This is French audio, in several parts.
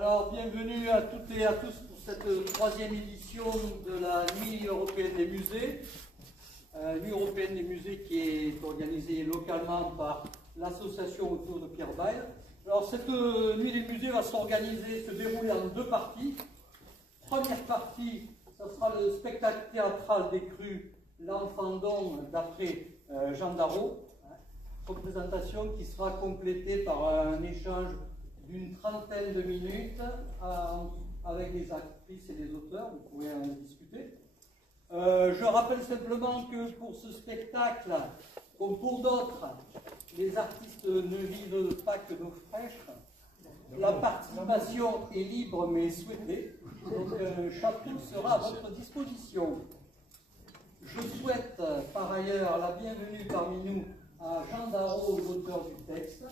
Alors, bienvenue à toutes et à tous pour cette troisième édition de la Nuit européenne des musées. Nuit européenne des musées qui est organisée localement par l'association autour de Pierre Bayle. Alors, cette Nuit des musées va se dérouler en deux parties. Première partie, ce sera le spectacle théâtral des crues L'Enfant-Don d'après Jean Darrow. Représentation qui sera complétée par un échange d'une trentaine de minutes avec les actrices et les auteurs, vous pouvez en discuter. Je rappelle simplement que pour ce spectacle, comme pour d'autres, les artistes ne vivent pas que d'eau fraîche. La participation est libre mais souhaitée, donc un chapeau sera à votre disposition. Je souhaite par ailleurs la bienvenue parmi nous à Jean Darrow, l'auteur du texte.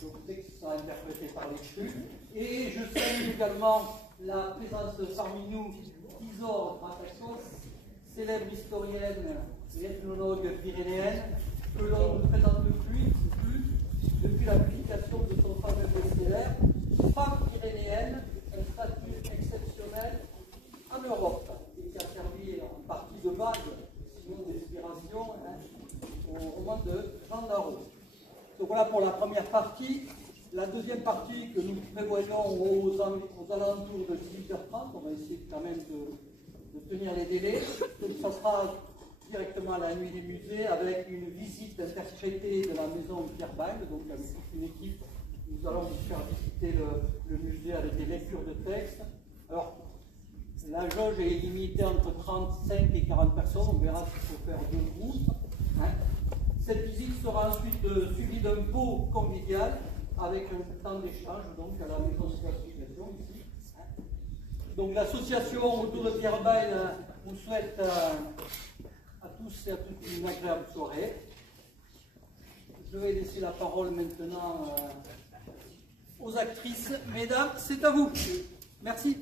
Le texte sera interprété par les crues. Et je salue également la présence parmi nous d'Isor Ratakos, célèbre historienne et ethnologue pyrénéenne, que l'on ne présente plus depuis la publication de son fameux best-seller, Femme pyrénéenne, un statut exceptionnel en Europe, et qui a servi en partie de base, sinon d'inspiration, au roman de Jean Darrow. Donc voilà pour la première partie. La deuxième partie que nous prévoyons aux alentours de 18h30, on va essayer quand même de tenir les délais. Donc ça sera directement à la Nuit des musées avec une visite interprétée de la maison Pierre Bayle, donc avec toute une équipe. Nous allons vous faire visiter le musée avec des lectures de textes. Alors, la jauge est limitée entre 35 et 40 personnes, on verra s'il faut faire deux groupes. Cette visite sera ensuite suivie d'un pot convivial avec un temps d'échange donc à la maison de l'association ici. Donc l'association autour de Pierre Bayle vous souhaite à tous et à toutes une agréable soirée. Je vais laisser la parole maintenant aux actrices. Mesdames, c'est à vous. Merci.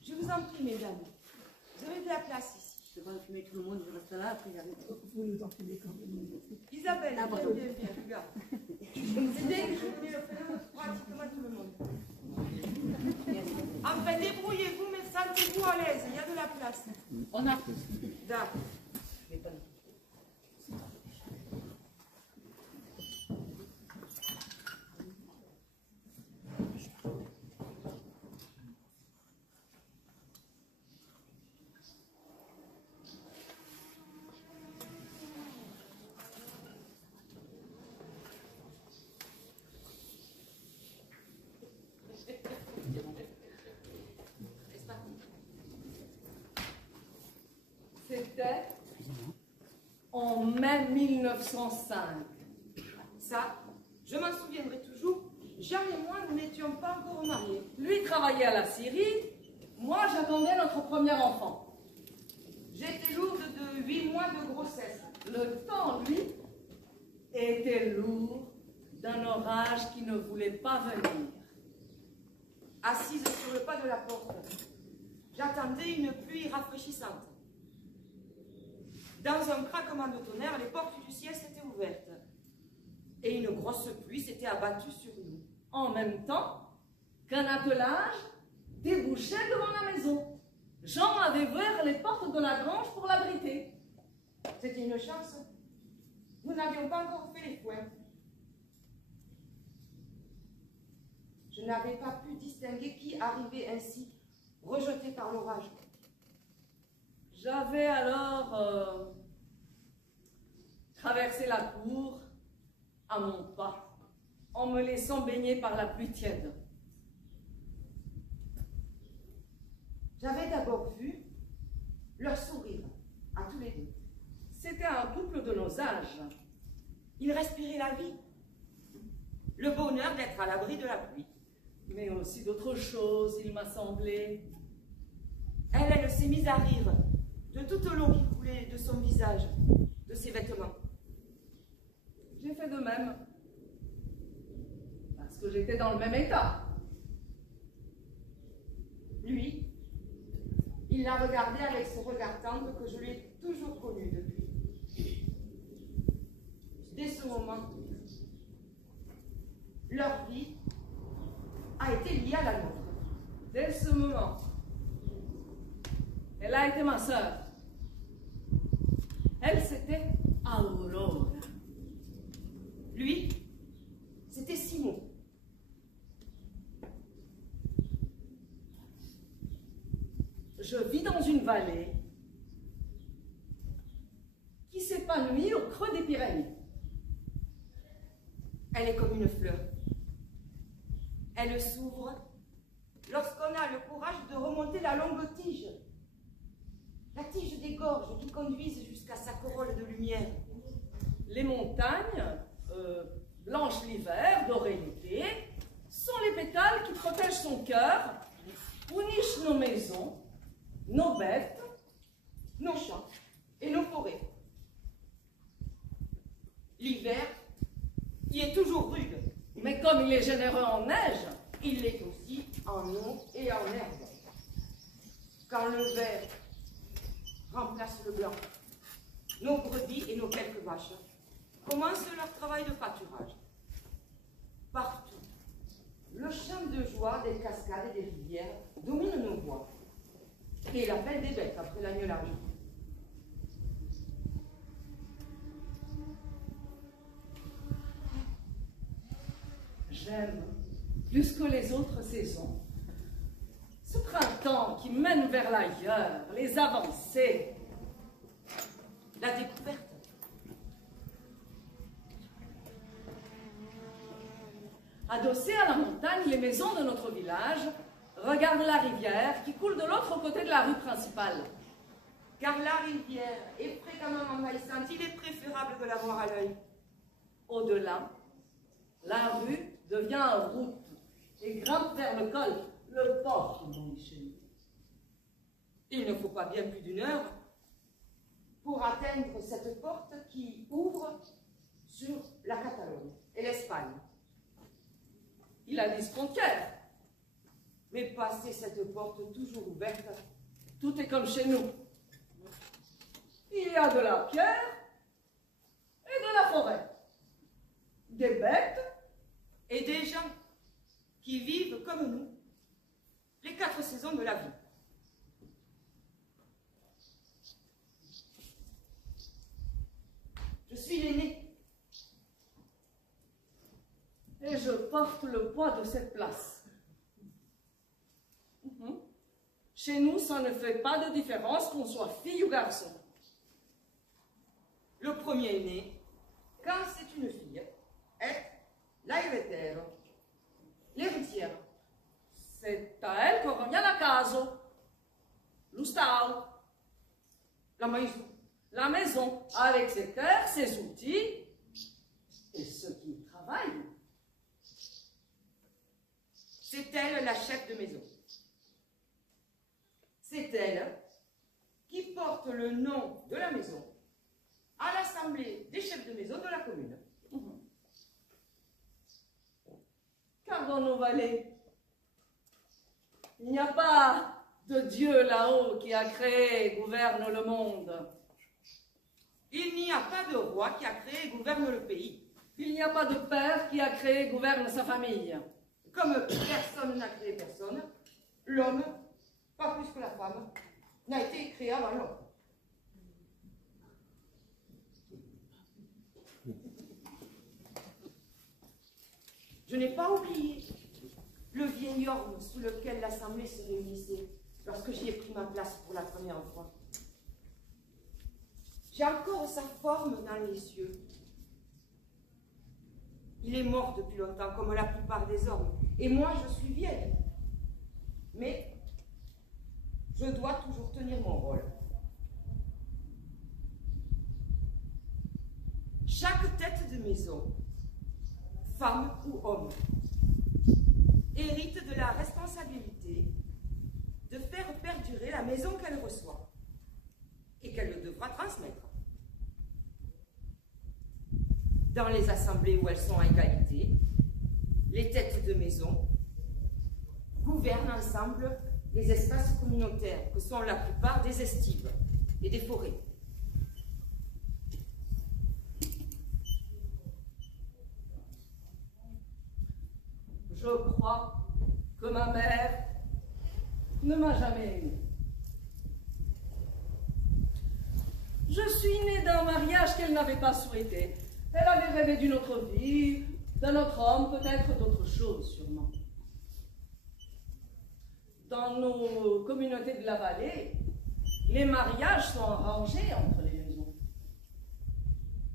Je vous en prie, mesdames. Vous avez de la place ici. Je vais fumer tout le monde, je reste là, après il y a... Vous nous en filez quand même. Isabelle, viens, regarde. C'est dès que je voulais le faire, pratiquement tout le monde. Enfin, débrouillez-vous, mais sentez-vous à l'aise, il y a de la place. On a... D'accord. C'était en mai 1905. Ça, je m'en souviendrai toujours. Jean et moi, nous n'étions pas encore mariés. Lui travaillait à la Syrie, moi j'attendais notre premier enfant. J'étais lourde de 8 mois de grossesse. Le temps, lui, était lourd d'un orage qui ne voulait pas venir. Assise sur le pas de la porte, j'attendais une pluie rafraîchissante. Dans un craquement de tonnerre, les portes du ciel s'étaient ouvertes. Et une grosse pluie s'était abattue sur nous. En même temps qu'un attelage débouchait devant la maison. Jean avait ouvert les portes de la grange pour l'abriter. C'était une chance. Nous n'avions pas encore fait les foins. Je n'avais pas pu distinguer qui arrivait ainsi, rejeté par l'orage. J'avais alors traversé la cour à mon pas, en me laissant baigner par la pluie tiède. J'avais d'abord vu leur sourire, à tous les deux. C'était un couple de nos âges. Ils respiraient la vie, le bonheur d'être à l'abri de la pluie. Mais aussi d'autres choses, il m'a semblé. Elle s'est mise à rire de toute l'eau qui coulait de son visage, de ses vêtements. J'ai fait de même, parce que j'étais dans le même état. Lui, il la regardait avec ce regard tendre que je lui ai toujours connu depuis. Dès ce moment, leur vie a été liée à la nôtre. Dès ce moment, elle a été ma sœur. Elle, c'était Aurore. Lui, c'était Simon. Je vis dans une vallée qui s'épanouit au creux des Pyrénées. Elle est comme une fleur. Elle s'ouvre lorsqu'on a le courage de remonter la longue tige. La tige des gorges qui conduisent jusqu'à sa corolle de lumière. Les montagnes, blanches l'hiver, dorées l'été, sont les pétales qui protègent son cœur, où nichent nos maisons, nos bêtes, nos champs et nos forêts. L'hiver y est toujours rude. mais comme il est généreux en neige, Il l'est aussi en eau et en herbe. quand le vert remplace le blanc, nos brebis et nos quelques vaches commencent leur travail de pâturage. Partout, le chant de joie des cascades et des rivières domine nos voix, et l'appel des bêtes après la nuit large. J'aime, plus que les autres saisons, ce printemps qui mène vers l'ailleurs, les avancées, La découverte. Adossées à la montagne, les maisons de notre village regardent la rivière qui coule de l'autre côté de la rue principale. Car la rivière est fréquemment envahissante, il est préférable de la voir à l'œil. Au-delà, la rue devient route et grimpe vers le col, le port, comme on dit chez nous. Il ne faut pas bien plus d'une heure pour atteindre cette porte qui ouvre sur la Catalogne et l'Espagne. Il a 10 frontières. Mais passer cette porte toujours ouverte, Tout est comme chez nous. Il y a de la pierre et de la forêt, des bêtes et des gens qui vivent comme nous les 4 saisons de la vie. Je suis l'aîné. et je porte le poids de cette place. Chez nous, ça ne fait pas de différence qu'on soit fille ou garçon. Le premier né, quand c'est une fille, est l'heredero, l'héritière. C'est à elle qu'on revient la caso, lo stau, La maison. la maison, avec ses terres, ses outils et ceux qui y travaillent. C'est elle la chef de maison. C'est elle qui porte le nom de la maison à l'assemblée des chefs de maison de la commune. Car dans nos vallées, il n'y a pas de Dieu là-haut qui a créé et gouverne le monde. Il n'y a pas de roi qui a créé et gouverne le pays. Il n'y a pas de père qui a créé et gouverne sa famille. Comme personne n'a créé personne, l'homme, pas plus que la femme, n'a été créé avant l'homme. Je n'ai pas oublié le vieil orme sous lequel l'assemblée se réunissait lorsque j'y ai pris ma place pour la première fois. J'ai encore sa forme dans les yeux. Il est mort depuis longtemps, comme la plupart des hommes. Et moi, je suis vieille. Mais je dois toujours tenir mon rôle. Chaque tête de maison, femme ou homme, hérite de la responsabilité de faire perdurer la maison qu'elle reçoit et qu'elle devra transmettre. Dans les assemblées où elles sont à égalité, les têtes de maison gouvernent ensemble les espaces communautaires que sont la plupart des estives et des forêts. Je crois que ma mère ne m'a jamais aimée. Je suis née d'un mariage qu'elle n'avait pas souhaité. Elle avait rêvé d'une autre vie, d'un autre homme, peut-être d'autres choses, sûrement. Dans nos communautés de la vallée, les mariages sont arrangés entre les maisons.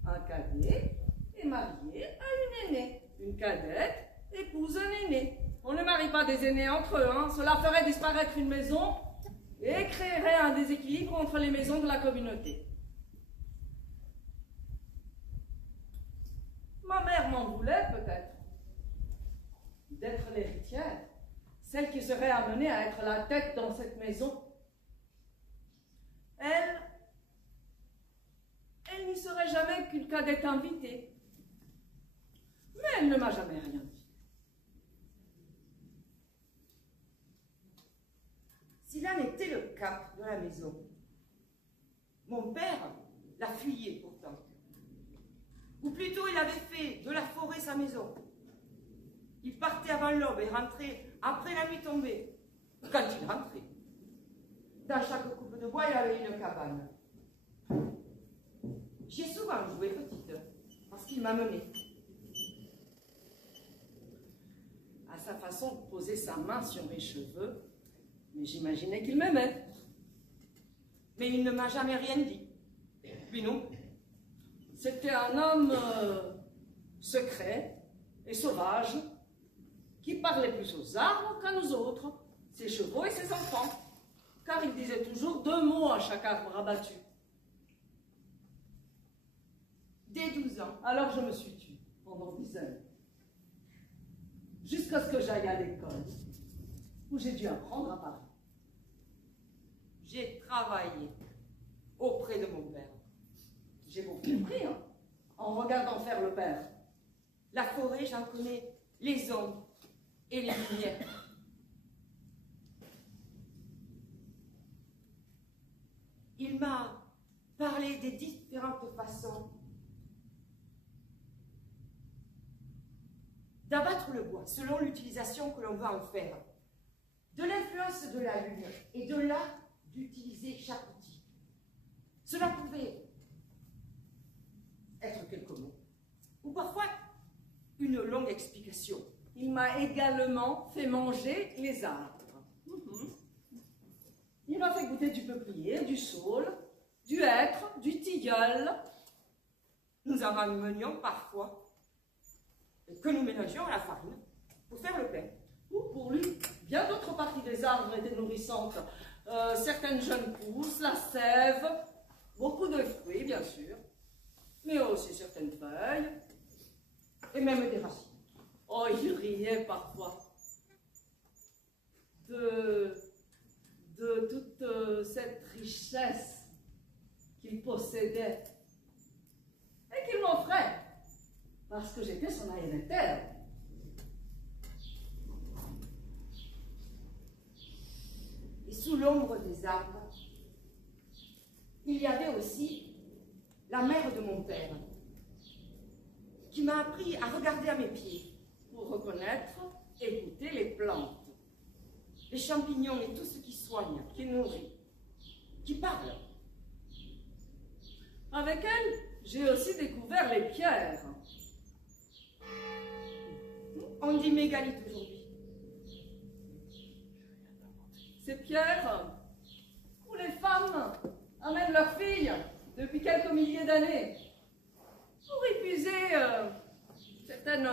Un cadet est marié à une aînée. Une cadette épouse un aîné. On ne marie pas des aînés entre eux, hein. Cela ferait disparaître une maison et créerait un déséquilibre entre les maisons de la communauté. Ma mère m'en voulait peut-être d'être l'héritière, celle qui serait amenée à être la tête dans cette maison. Elle n'y serait jamais qu'une cadette invitée. Mais elle ne m'a jamais rien dit. Si là n'était le cas, cap de la maison. Mon père la fuyait pourtant. Ou plutôt, il avait fait de la forêt sa maison. Il partait avant l'aube et rentrait après la nuit tombée. Quand il rentrait, dans chaque coupe de bois, il avait une cabane. J'y ai souvent joué petite, parce qu'il m'a menée. À sa façon de poser sa main sur mes cheveux, mais j'imaginais qu'il m'aimait. Mais il ne m'a jamais rien dit. Lui non. C'était un homme secret et sauvage, qui parlait plus aux arbres qu'à nous autres, ses chevaux et ses enfants, car il disait toujours 2 mots à chaque arbre abattu. Dès 12 ans, Alors je me suis tue pendant 10 années, jusqu'à ce que j'aille à l'école, où j'ai dû apprendre à parler. j'ai travaillé auprès de mon père. J'ai beaucoup compris, hein, en regardant faire le père. La forêt, j'en connais les ombres et les lumières. Il m'a parlé des différentes façons d'abattre le bois selon l'utilisation que l'on va en faire, de l'influence de la lune et de l'art d'utiliser chaque outil. Cela pouvait être quelques mots, ou parfois une longue explication. Il m'a également fait manger les arbres. Il m'a fait goûter du peuplier, du saule, du hêtre, du tilleul. Nous en ramenions parfois que nous mélangions à la farine pour faire le pain. Ou pour lui, bien d'autres parties des arbres étaient nourrissantes. Certaines jeunes pousses, la sève, beaucoup de fruits, bien sûr, mais aussi certaines feuilles, Et même des racines. Oh, il riait parfois de toute cette richesse qu'il possédait et qu'il m'offrait parce que j'étais son héritière. Et sous l'ombre des arbres, il y avait aussi la mère de mon père, qui m'a appris à regarder à mes pieds, Pour reconnaître et goûter les plantes, les champignons et tout ce qui soigne, qui nourrit. qui parle. Avec elle, j'ai aussi découvert les pierres. On dit mégalithe aujourd'hui. Ces pierres où les femmes amènent leurs filles depuis quelques milliers d'années pour épuiser certaines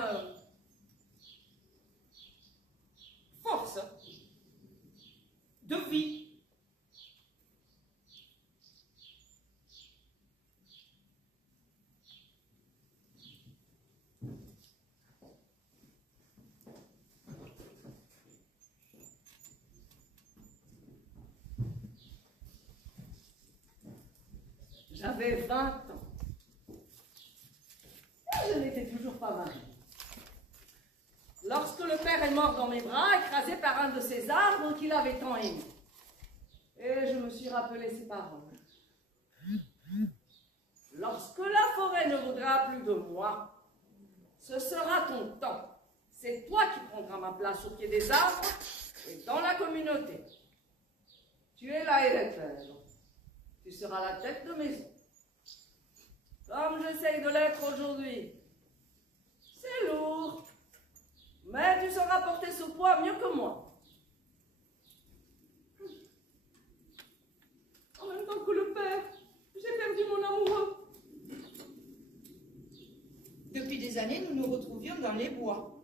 Force de vie. J'avais 20 ans. Et je n'étais toujours pas mariée. Lorsque le père est mort dans mes bras, écrasé par un de ces arbres qu'il avait tant aimé. Et je me suis rappelé ces paroles. Lorsque la forêt ne voudra plus de moi, ce sera ton temps. C'est toi qui prendras ma place au pied des arbres et dans la communauté. Tu es la héritière. Tu seras la tête de maison. Comme j'essaye de l'être aujourd'hui. C'est lourd. Mais tu sauras porter ce poids mieux que moi. En même temps que le père, j'ai perdu mon amoureux. Depuis des années, nous nous retrouvions dans les bois,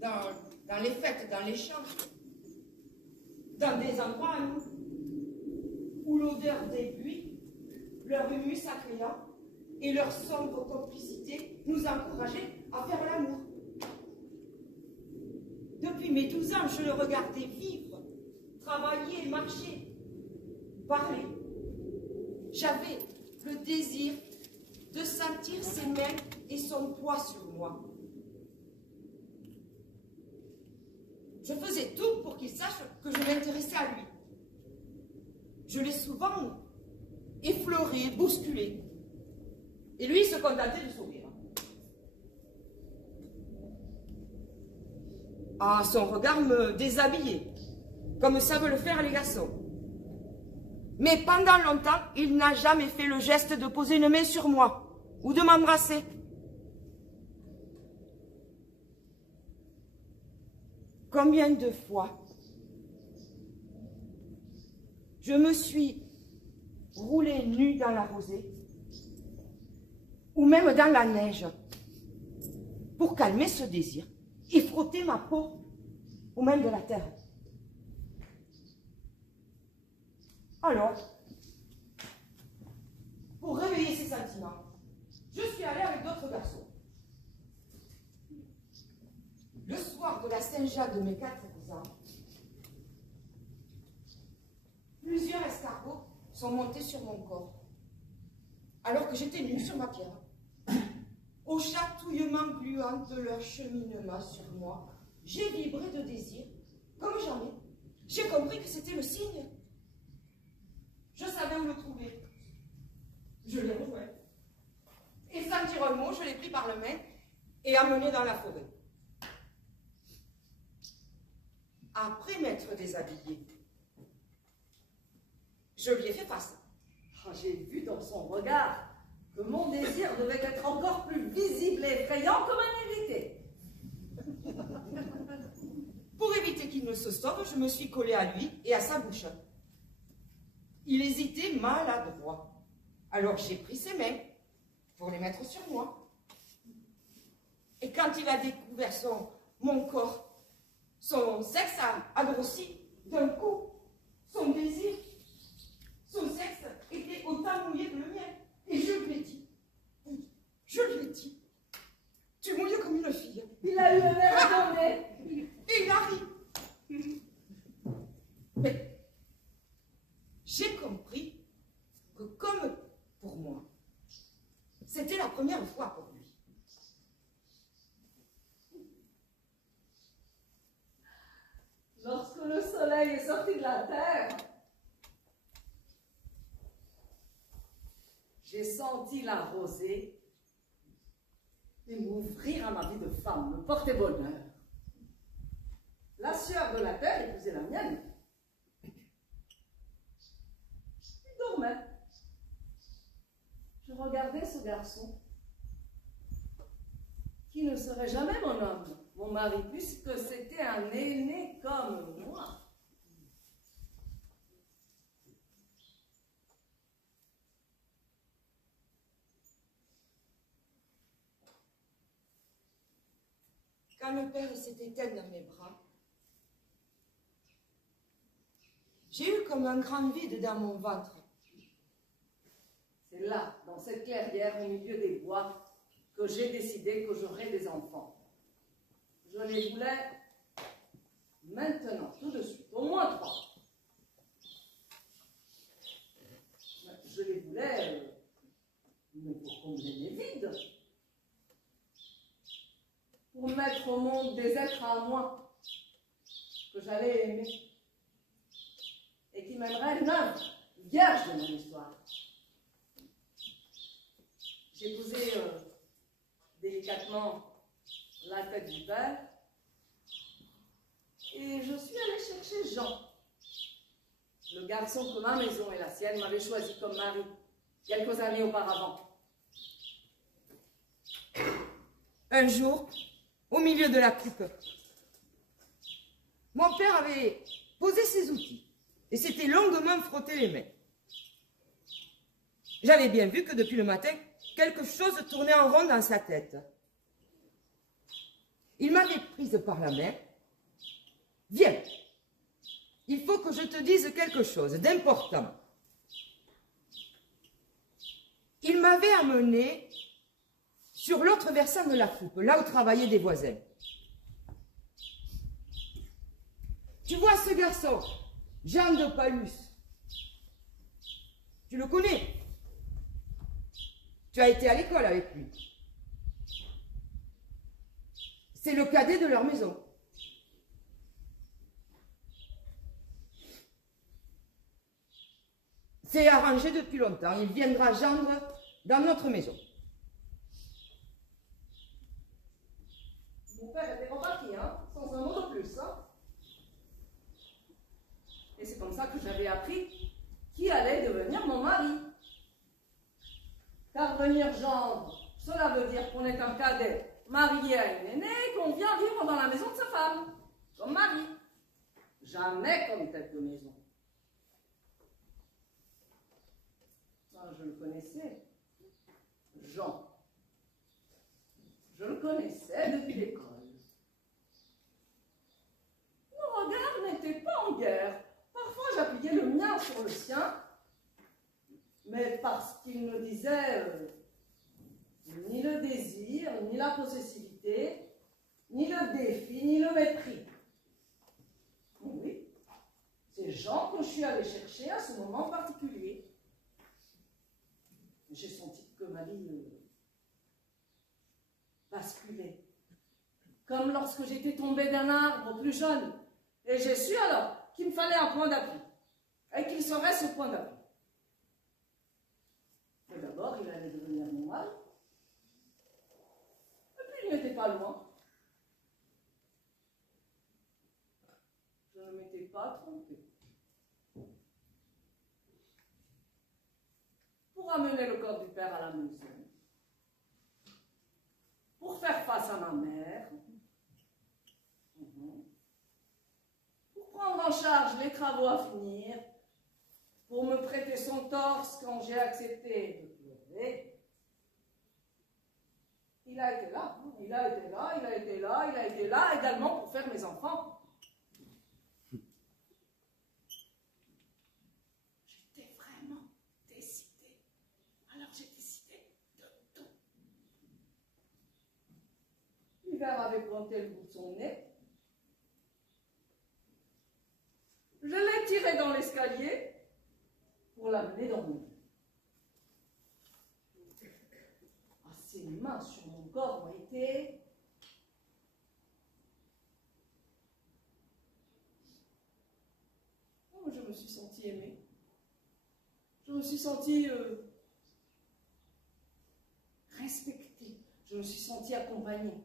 dans les fêtes, dans les champs, dans des endroits à nous, où l'odeur des buis, leur humus accueillant et leur sombre complicité nous encourageaient à faire l'amour. Depuis mes 12 ans, je le regardais vivre, travailler, marcher, parler. J'avais le désir de sentir ses mains et son poids sur moi. Je faisais tout pour qu'il sache que je m'intéressais à lui. Je l'ai souvent effleuré, bousculé. Et lui, il se contentait de sourire. Ah, son regard me déshabillait, comme savent le faire les garçons. Mais pendant longtemps, il n'a jamais fait le geste de poser une main sur moi ou de m'embrasser. Combien de fois je me suis roulée nue dans la rosée ou même dans la neige pour calmer ce désir et frotter ma peau ou même de la terre. Alors, pour réveiller ces sentiments, je suis allée avec d'autres garçons. Le soir de la Saint-Jacques de mes 4 ans, plusieurs escargots sont montés sur mon corps, alors que j'étais nue sur ma pierre. Au chatouillement gluant de leur cheminement sur moi, j'ai vibré de désir, comme jamais. J'ai compris que c'était le signe. Je savais où le trouver. Je l'ai rejoint. Et sans dire un mot, je l'ai pris par la main et amené dans la forêt. Après m'être déshabillée, je lui ai fait face. Oh, j'ai vu dans son regard que mon désir devait être encore plus visible et effrayant comme un invité. Pour éviter qu'il ne se sauve, je me suis collée à lui et à sa bouche. Il hésitait maladroit. Alors j'ai pris ses mains pour les mettre sur moi. Et quand il a découvert mon corps, son sexe a grossi d'un coup. Son désir, son sexe était autant mouillé que le mien. Et je lui ai dit, tu mouilles comme une fille. Il a eu un air étonné. Et il a ri. Mais j'ai compris que comme pour moi, c'était la première fois pour lui. Lorsque le soleil est sorti de la terre, j'ai senti la rosée et m'ouvrir à ma vie de femme, me porter bonheur. La sueur de la terre épousait la mienne. Il dormait. Je regardais ce garçon qui ne serait jamais mon homme, mon mari, puisque c'était un aîné comme moi. Quand le père s'est éteint dans mes bras, j'ai eu comme un grand vide dans mon ventre. C'est là, dans cette clairière au milieu des bois, que j'ai décidé que j'aurais des enfants. Je les voulais maintenant, tout de suite, au moins 3. Je les voulais, mais pour combler mes vides. Pour mettre au monde des êtres à moi, que j'allais aimer, et qui m'aimeraient neuve, vierge de mon histoire. J'ai posé délicatement la tête du père, et je suis allée chercher Jean, le garçon que ma maison et la sienne m'avaient choisi comme mari, quelques années auparavant. Un jour, au milieu de la coupe, mon père avait posé ses outils et s'était longuement frotté les mains. J'avais bien vu que depuis le matin, quelque chose tournait en rond dans sa tête. Il m'avait prise par la main. « Viens, il faut que je te dise quelque chose d'important. » Il m'avait amené sur l'autre versant de la coupe, là où travaillaient des voisins. « Tu vois ce garçon, Jean de Palus, tu le connais? Tu as été à l'école avec lui. C'est le cadet de leur maison. C'est arrangé depuis longtemps. Il viendra gendre dans notre maison. Mon père était reparti, hein, sans un mot de plus. Hein. Et c'est comme ça que j'avais appris qui allait devenir mon mari. Car devenir gendre, cela veut dire qu'on est un cadet marié à une aînée et qu'on vient vivre dans la maison de sa femme, comme mari. Jamais comme tête de maison. Ah, je le connaissais, Jean. Je le connaissais depuis l'école. Nos regards n'étaient pas en guerre. Parfois, j'appliquais le mien sur le sien, mais parce qu'il me disait ni le désir, ni la possessivité, ni le défi, ni le mépris. Oui, c'est Jean que je suis allée chercher à ce moment particulier. J'ai senti que ma vie basculait. Comme lorsque j'étais tombée d'un arbre plus jeune. Et j'ai su alors qu'il me fallait un point d'appui. Et qu'il serait ce point d'appui. Mais d'abord, il allait devenir mon mari. Et puis, il n'était pas loin. Je ne m'étais pas trompée. Pour amener le corps du père à la maison, pour faire face à ma mère, pour prendre en charge les travaux à finir, pour me prêter son torse quand j'ai accepté de pleurer. Il a été là, il a été là, il a été là, il a été là, également pour faire mes enfants. J'étais vraiment décidée. Alors j'ai décidé de tout. L'hiver avait pointé le bout de son nez. Je l'ai tiré dans l'escalier pour l'amener dormir. Ah, ses mains sur mon corps ont été... Oh, je me suis sentie aimée. Je me suis sentie respectée. Je me suis sentie accompagnée.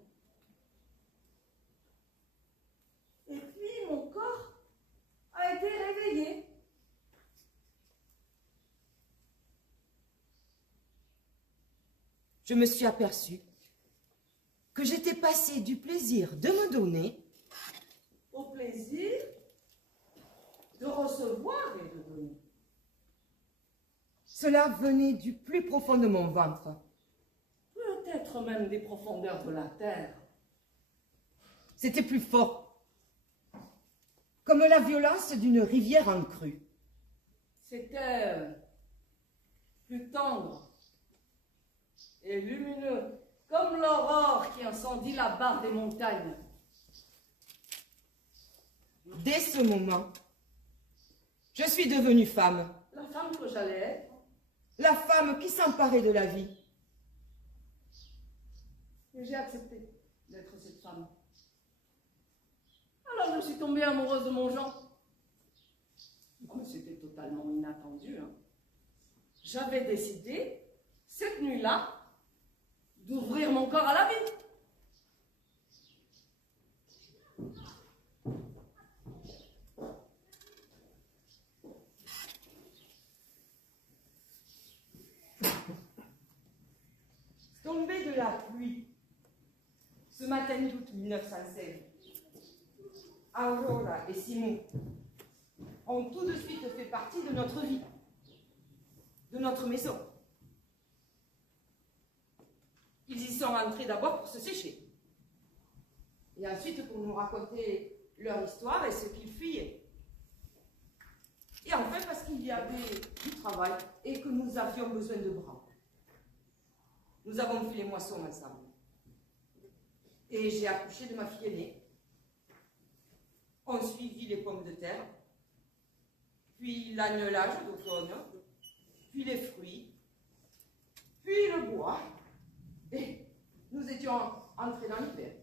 Et puis mon corps a été réveillé. Je me suis aperçue que j'étais passée du plaisir de me donner Au plaisir de recevoir et de donner. Cela venait du plus profond de mon ventre. Peut-être même des profondeurs de la terre. C'était plus fort, comme la violence d'une rivière en crue. C'était plus tendre et lumineux, comme l'aurore qui incendie la barre des montagnes. Dès ce moment, je suis devenue femme. La femme que j'allais être. La femme qui s'emparait de la vie. Et j'ai accepté d'être cette femme. Alors je suis tombée amoureuse de mon Jean. Oh, mais c'était totalement inattendu. Hein. J'avais décidé, cette nuit-là, d'ouvrir mon corps à la vie. Tombée de la pluie, ce matin d'août 1916, Aurora et Simon ont tout de suite fait partie de notre vie, de notre maison. Ils y sont rentrés d'abord pour se sécher, et ensuite pour nous raconter leur histoire et ce qu'ils fuyaient. Et enfin parce qu'il y avait du travail et que nous avions besoin de bras. Nous avons fait les moissons ensemble. Et j'ai accouché de ma fille aînée. On suivit les pommes de terre, puis l'agnelage d'automne, puis les fruits, puis le bois. Et nous étions entrés dans l'hiver.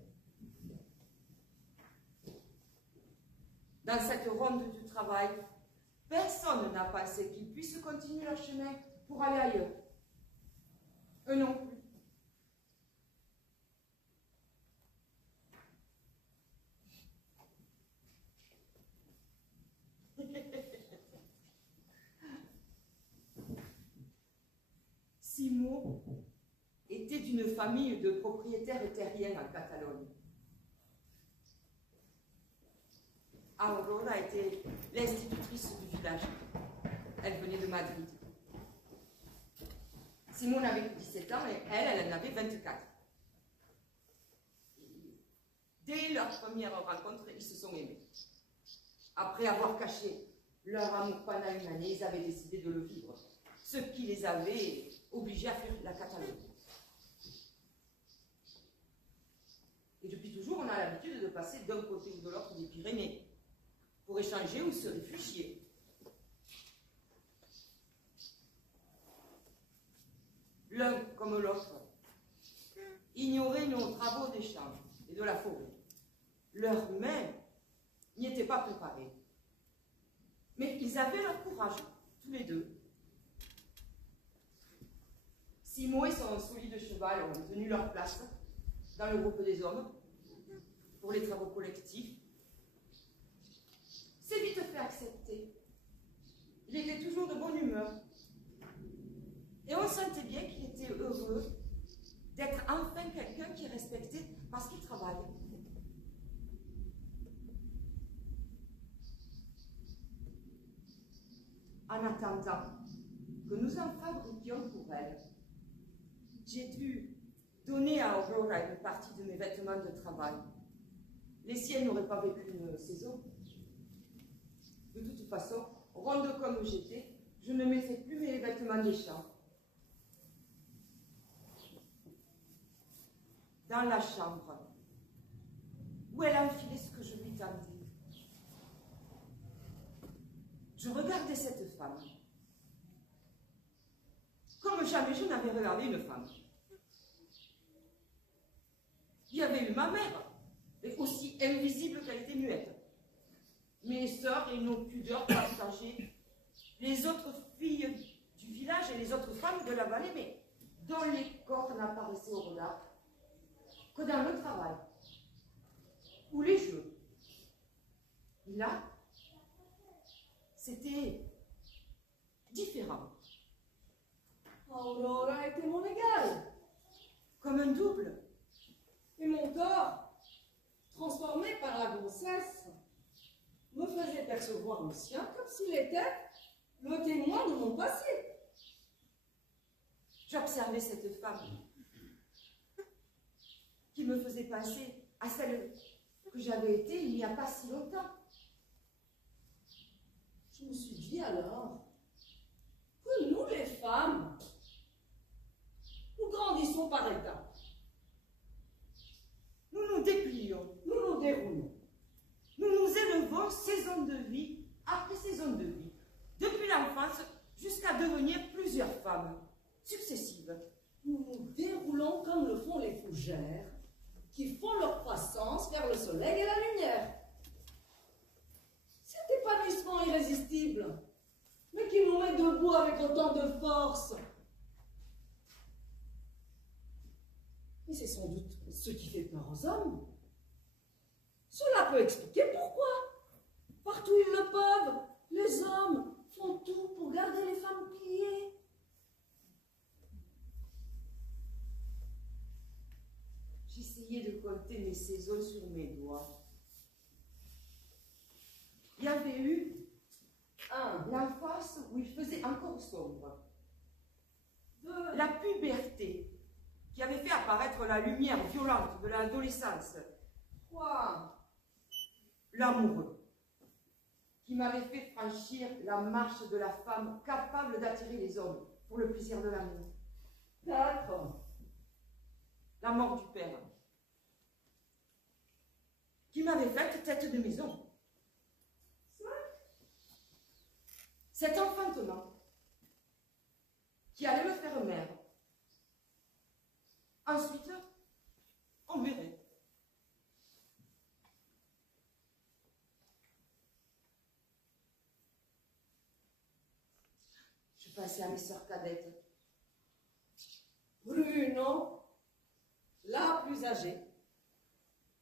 Dans cette ronde du travail, Personne n'a pensé qu'ils puissent continuer leur chemin pour aller ailleurs. Eux non plus. Simó était d'une famille de propriétaires terriens en Catalogne. Aurora était l'institutrice du village. Elle venait de Madrid. Simone avait 17 ans et elle en avait 24. Dès leur première rencontre, ils se sont aimés. Après avoir caché leur amour pendant une année, ils avaient décidé de le vivre, ce qui les avait obligés à fuir la Catalogne. Et depuis toujours, on a l'habitude de passer d'un côté ou de l'autre des Pyrénées pour échanger ou se réfugier. L'un comme l'autre ignoraient nos travaux des champs et de la forêt. Leurs mains n'y étaient pas préparées. Mais ils avaient leur courage, tous les deux. Simon et son solide cheval ont tenu leur place dans le groupe des hommes pour les travaux collectifs. C'est vite fait accepter. Il était toujours de bonne humeur. Et on sentait bien qu'il était heureux d'être enfin quelqu'un qui est respecté parce qu'il travaille. En attendant que nous en fabriquions pour elle, j'ai dû donner à Aurora une partie de mes vêtements de travail. Les siennes n'auraient pas vécu une saison. De toute façon, ronde comme j'étais, je ne mettais plus mes vêtements des champs. Dans la chambre, où elle enfilait ce que je lui tendais, je regardais cette femme, comme jamais je n'avais regardé une femme. Il y avait eu ma mère, et aussi invisible qu'elle était muette. Mes sœurs et nos pudeurs partageaient les autres filles du village et les autres femmes de la vallée, mais dont les corps n'apparaissaient au regard que dans le travail ou les jeux. Et là, c'était différent. Aurora était mon égale, Comme un double. et mon corps, transformé par la grossesse, me faisait percevoir le sien comme s'il était le témoin de mon passé. J'observais cette femme qui me faisait penser à celle que j'avais été il n'y a pas si longtemps. Je me suis dit alors que nous, les femmes, nous grandissons par étapes. Nous nous déplions, Nous nous déroulons. nous nous élevons saison de vie après saison de vie, depuis l'enfance jusqu'à devenir plusieurs femmes successives. Nous nous déroulons comme le font les fougères qui font leur croissance vers le soleil et la lumière. Cet épanouissement irrésistible, mais qui nous met debout avec autant de force. Et c'est sans doute ce qui fait peur aux hommes. Cela peut expliquer pourquoi. Partout où ils le peuvent, les hommes font tout pour garder les femmes pliées. J'essayais de compter mes saisons sur mes doigts. Il y avait eu l'enfance où il faisait encore sombre. La puberté qui avait fait apparaître la lumière violente de l'adolescence. 3, L'amoureux qui m'avait fait franchir la marche de la femme capable d'attirer les hommes pour le plaisir de l'amour. 4, La mort du père qui m'avait fait tête de maison. Cet enfantement qui allait me faire mère. Ensuite, on verrait. s'adresser à mes sœurs cadettes. Bruno, la plus âgée,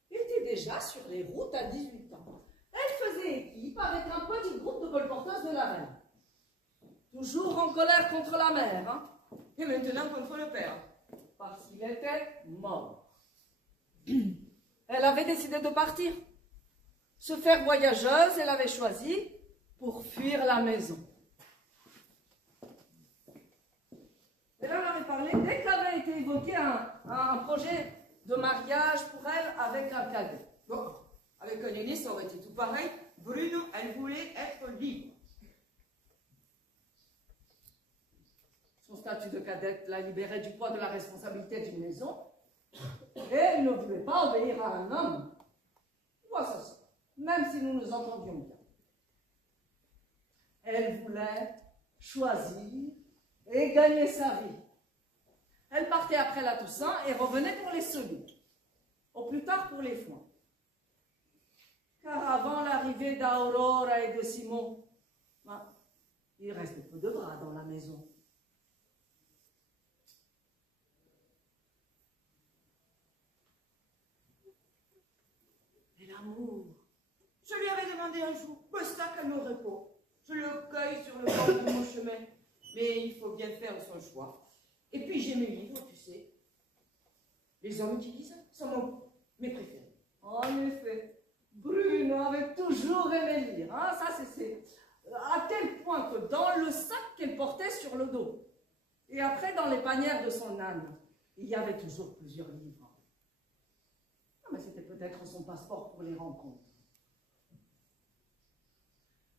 était déjà sur les routes à 18 ans. Elle faisait équipe avec un petit groupe de colporteuses de la reine. Toujours en colère contre la mère, hein, Et maintenant contre le père. parce qu'il était mort. Elle avait décidé de partir. Se faire voyageuse, elle avait choisi pour fuir la maison. Elle en avait parlé dès qu'avait été évoqué un projet de mariage pour elle avec un cadet. Bon, avec un aîné, ça aurait été tout pareil. Bruno, elle voulait être libre. Son statut de cadette la libérait du poids de la responsabilité d'une maison et elle ne voulait pas obéir à un homme. Moi, ça, même si nous nous entendions bien. Elle voulait choisir et gagner sa vie. Elle partait après la Toussaint et revenait pour les semis, au plus tard pour les foins. Car avant l'arrivée d'Aurora et de Simon, il restait peu de bras dans la maison. Et l'amour. Je lui avais demandé un jour, ça qu'elle me répond. Je le cueille sur le bord de mon chemin. Mais il faut bien faire son choix. Et puis j'ai mes livres, tu sais. Les hommes qui lisent sont mes préférés. En effet, Bruno avait toujours aimé lire. Hein, ça, c'est à tel point que dans le sac qu'elle portait sur le dos, et après dans les panières de son âne, il y avait toujours plusieurs livres. Ah, mais c'était peut-être son passeport pour les rencontres.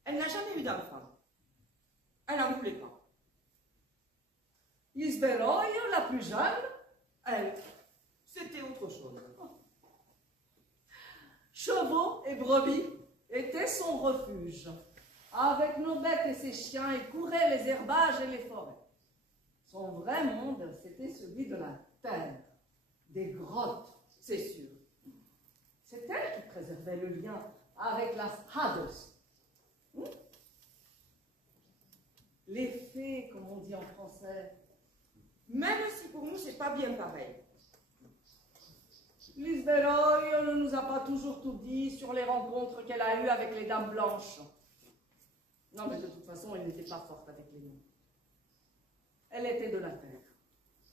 Elle n'a jamais eu d'enfant. Elle n'en voulait pas. Isberoy, la plus jeune, Elle, c'était autre chose. chevaux et brebis étaient son refuge. Avec nos bêtes et ses chiens, il courait les herbages et les forêts. Son vrai monde, c'était celui de la terre, des grottes, C'est sûr. c'est elle qui préservait le lien avec la Hades. Les fées, comme on dit en français. Même si pour nous, c'est pas bien pareil. Lisberoy ne nous a pas toujours tout dit sur les rencontres qu'elle a eues avec les dames blanches. Non, mais de toute façon, elle n'était pas forte avec les noms. Elle était de la terre,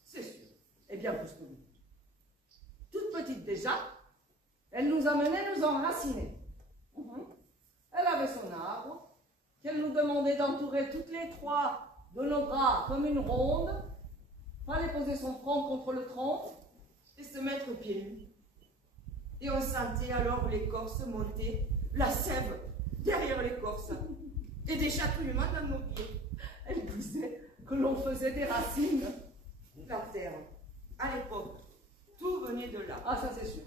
C'est sûr. et bien plus que nous. Toute petite déjà, elle nous amenait nous enraciner. Elle avait son arbre, qu'elle nous demandait d'entourer toutes les trois de nos bras comme une ronde. Fallait poser son front contre le tronc. Et se mettre pieds nus. Et on sentait alors l'écorce monter, la sève derrière l'écorce, et des chatouillements dans nos pieds. Elle disait que l'on faisait des racines. La terre, à l'époque, tout venait de là. Ah, ça c'est sûr.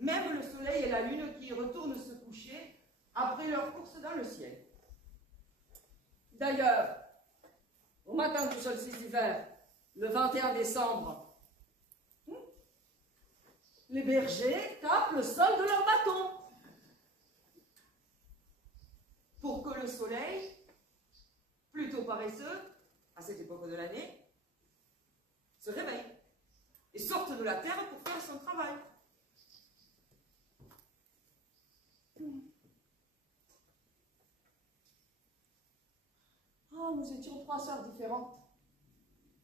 Même le soleil et la lune qui retournent se coucher après leur course dans le ciel. D'ailleurs, au matin du solstice d'hiver, le 21 décembre, les bergers tapent le sol de leur bâton. Pour que le soleil, plutôt paresseux, à cette époque de l'année, se réveille et sorte de la terre pour faire son travail. Ah, nous étions trois sœurs différentes.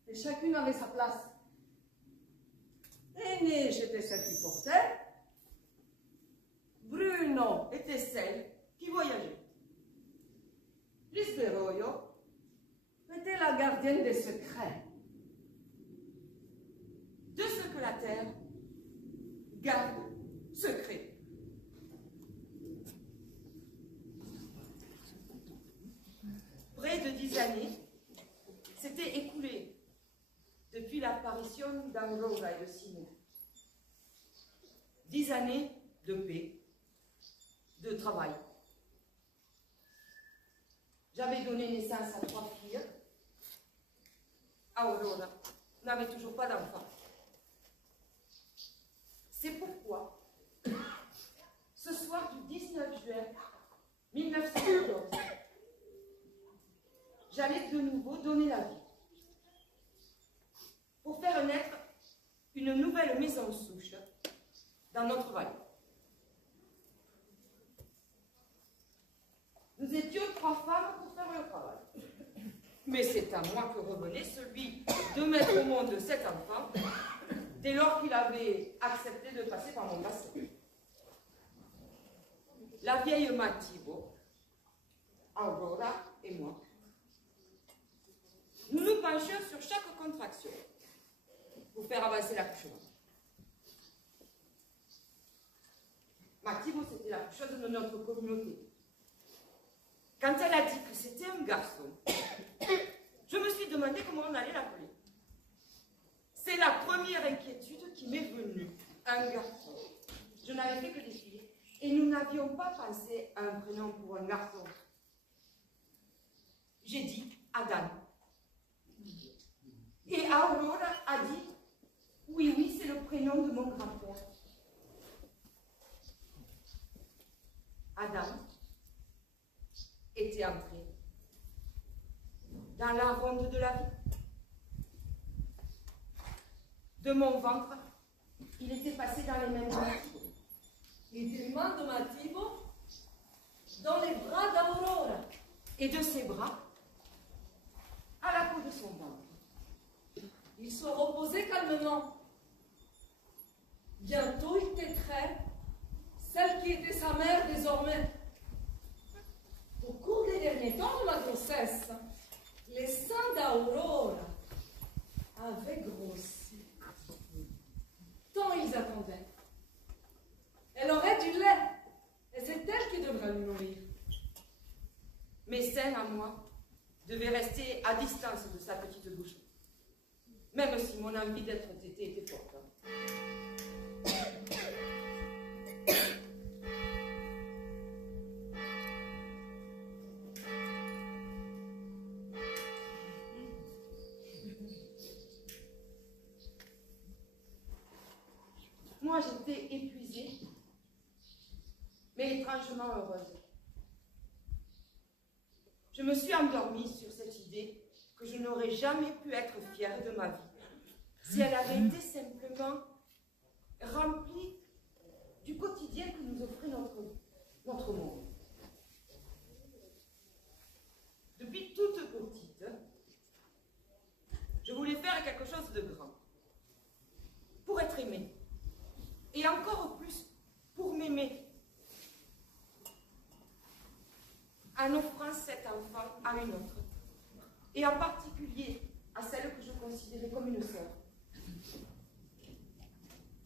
Et chacune avait sa place. Aînée, j'étais celle qui portait. Bruno Était celle qui voyageait. Lisberoyo était la gardienne des secrets. De ce que la terre garde secret. Près de 10 années s'étaient écoulées depuis l'apparition d'Aurora et de Simon. 10 années de paix, de travail. J'avais donné naissance à 3 filles. Aurora n'avait toujours pas d'enfant. C'est pourquoi, ce soir du 19 juin 1914, j'allais de nouveau donner la vie pour faire naître une nouvelle maison souche dans notre vallée. Nous étions 3 femmes pour faire le travail. Mais c'est à moi que revenait celui de mettre au monde cet enfant dès lors qu'il avait accepté de passer par mon bassin. La vieille Mativo, Aurora et moi, nous nous penchions sur chaque contraction pour faire avancer l'accouchement. Mativo, c'était la coucheuse de notre communauté. Quand elle a dit que c'était un garçon, je me suis demandé comment on allait l'appeler. C'est la première inquiétude qui m'est venue. Un garçon. Je n'avais fait que des filles. Et nous n'avions pas pensé à un prénom pour un garçon. J'ai dit Adam. Et Aurora a dit oui, oui, c'est le prénom de mon grand-père. Adam était entré dans la ronde de la vie. De mon ventre, il était passé dans les mêmes bras. Et des mains de Mativo dans les bras d'Aurora. Et de ses bras à la peau de son ventre. Il se reposait calmement. Bientôt il téterait celle qui était sa mère désormais. Au cours des derniers temps de ma grossesse, les seins d'Aurora avaient grossi. Tant ils attendaient. Elle aurait du lait, et c'est elle qui devrait le nourrir. Mes seins à moi devaient rester à distance de sa petite bouche, même si mon envie d'être tétée était forte. Moi, j'étais épuisée, mais étrangement heureuse. Je me suis endormie sur cette idée que je n'aurais jamais pu être fière de ma vie si elle avait été simplement remplie du quotidien que nous offrait notre monde. Depuis toute petite, je voulais faire quelque chose de grand, pour être aimée. Et encore plus, pour m'aimer, en offrant cet enfant à une autre, et en particulier à celle que je considérais comme une sœur.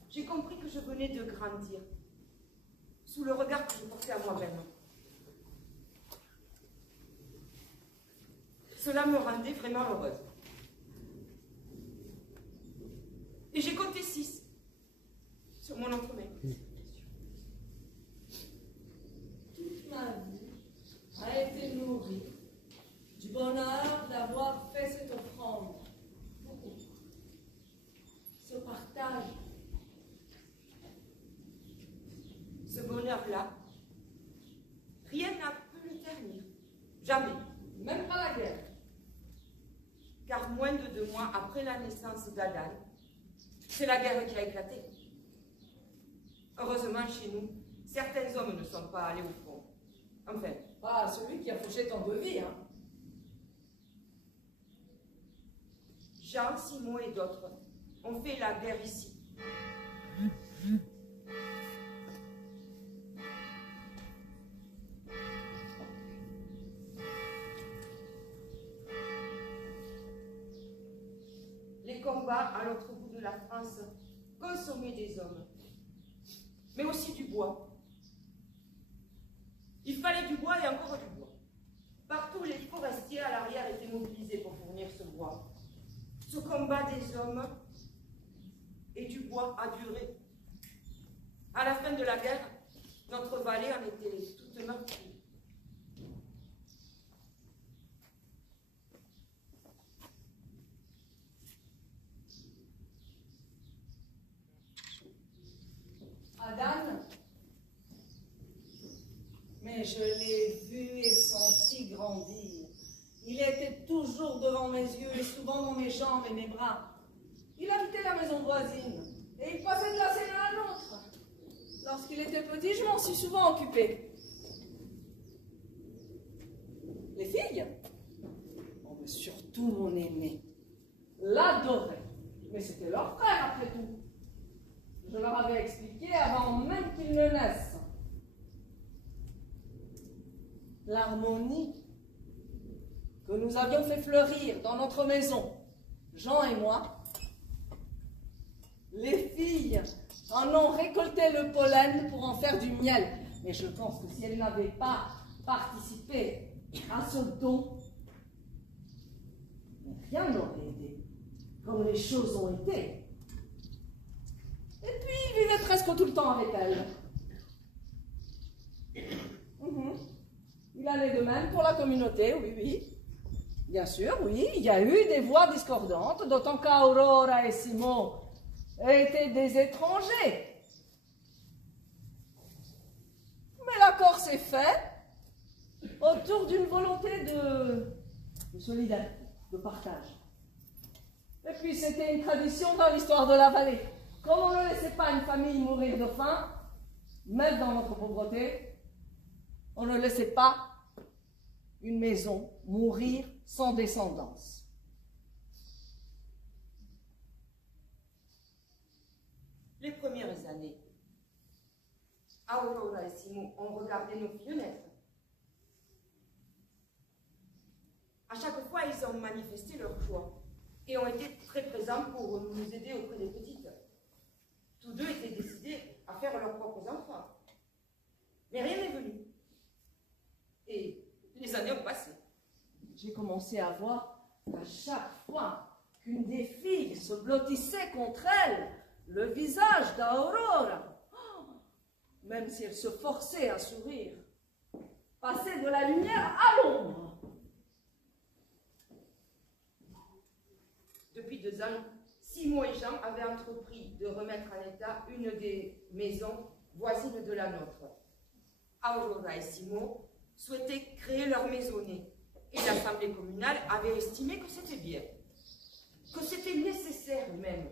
J'ai compris que je venais de grandir, sous le regard que je portais à moi-même. Cela me rendait vraiment heureuse. Et j'ai compté 6. Sur mon entremain. Toute ma vie a été nourrie du bonheur d'avoir fait cette offrande. Beaucoup. Ce partage. Ce bonheur-là, rien n'a pu le ternir. Jamais. Même pas la guerre. Car moins de 2 mois après la naissance d'Adam, c'est la guerre qui a éclaté. Heureusement, chez nous, certains hommes ne sont pas allés au front. Enfin. Pas celui qui a fauché tant de vie, hein. Jean, Simon et d'autres ont fait la guerre ici. Les combats à l'autre bout de la France consommaient des hommes, mais aussi du bois. Il fallait du bois et encore du bois. Partout, les forestiers à l'arrière étaient mobilisés pour fournir ce bois. Ce combat des hommes et du bois a duré. À la fin de la guerre, notre vallée en était toute meurtrie. Adam, mais je l'ai vu et senti grandir Il était toujours devant mes yeux et souvent dans mes jambes et mes bras. Il habitait la maison voisine et il passait de la scène à l'autre. Lorsqu'il était petit, je m'en suis souvent occupée. Les filles, oh, mais surtout mon aîné, l'adorait. Mais c'était leur frère après tout. Je leur avais expliqué avant même qu'ils ne naissent. L'harmonie que nous avions fait fleurir dans notre maison, Jean et moi, les filles en ont récolté le pollen pour en faire du miel. Mais je pense que si elles n'avaient pas participé à ce don, rien n'aurait aidé, comme les choses ont été. Et puis, il vivait presque tout le temps avec elles. Il allait de même pour la communauté, oui, oui. Bien sûr, oui, il y a eu des voix discordantes, d'autant qu'Aurora et Simon étaient des étrangers. Mais l'accord s'est fait autour d'une volonté de solidarité, de partage. Et puis c'était une tradition dans l'histoire de la vallée. Comme on ne laissait pas une famille mourir de faim, même dans notre pauvreté, on ne laissait pas une maison mourir sans descendance. Les premières années, Aurora et Simon ont regardé nos filles naître. À chaque fois, ils ont manifesté leur joie et ont été très présents pour nous aider auprès des petites. Tous deux étaient décidés à faire leurs propres enfants. Mais rien n'est venu. Et les années ont passé. J'ai commencé à voir qu'à chaque fois qu'une des filles se blottissait contre elle, le visage d'Aurora, même si elle se forçait à sourire, passait de la lumière à l'ombre. Depuis 2 ans, Simon et Jean avaient entrepris de remettre en état une des maisons voisines de la nôtre. Aurora et Simon souhaitaient créer leur maisonnée et l'Assemblée communale avait estimé que c'était bien, que c'était nécessaire même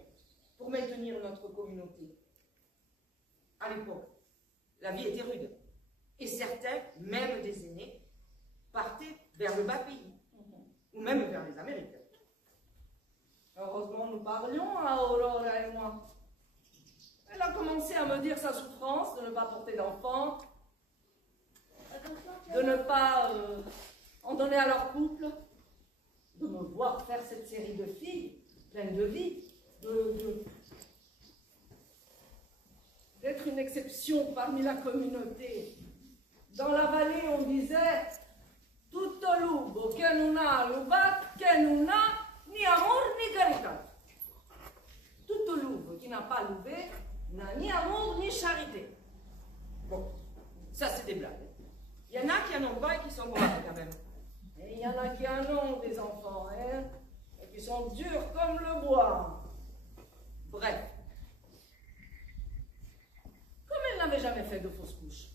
pour maintenir notre communauté. À l'époque, la vie était rude et certains, même des aînés, partaient vers le bas pays ou même vers les Amériques. Heureusement, nous parlions à Aurora et moi. Elle a commencé à me dire sa souffrance de ne pas porter d'enfants, de ne pas en donner à leur couple, de me voir faire cette série de filles pleines de vie, d'être une exception parmi la communauté. Dans la vallée, on disait « Tutto lupo che non ha lubat, che non ha ni amour ni carità ». Tout louve qui n'a pas louvé n'a ni amour ni charité. Bon, ça c'est des blagues. Il y en a qui en ont pas et qui sont braves quand même. Et il y en a qui en ont des enfants, hein, et qui sont durs comme le bois. Bref, Comme elle n'avait jamais fait de fausse couche.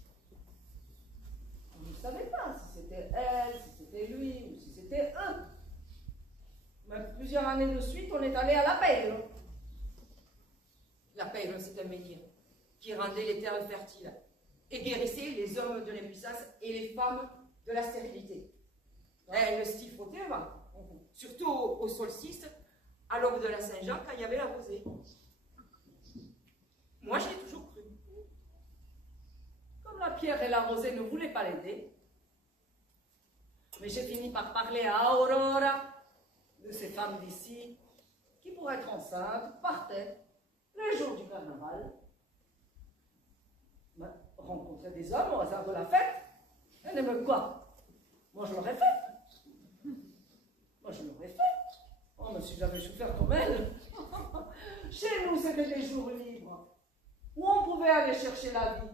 On ne savait pas si c'était elle, si c'était lui, ou si c'était eux. Mais plusieurs années de suite, on est allé à la paix. la pègre, c'est un métier qui rendait les terres fertiles et guérissait les hommes de l'impuissance et les femmes de la stérilité. Elle s'y frottait avant, surtout au solstice, à l'aube de la Saint-Jean, quand il y avait la rosée. Moi, j'ai toujours cru. Comme la pierre et la rosée ne voulaient pas l'aider, mais j'ai fini par parler à Aurora de ces femmes d'ici qui, pour être enceintes, partaient les jours du carnaval, rencontrer des hommes au hasard de la fête. Elle n'aime quoi? Moi, je l'aurais fait. Moi, je l'aurais fait. Oh, mais si j'avais souffert comme elle. Chez nous, c'était des jours libres, où on pouvait aller chercher la vie.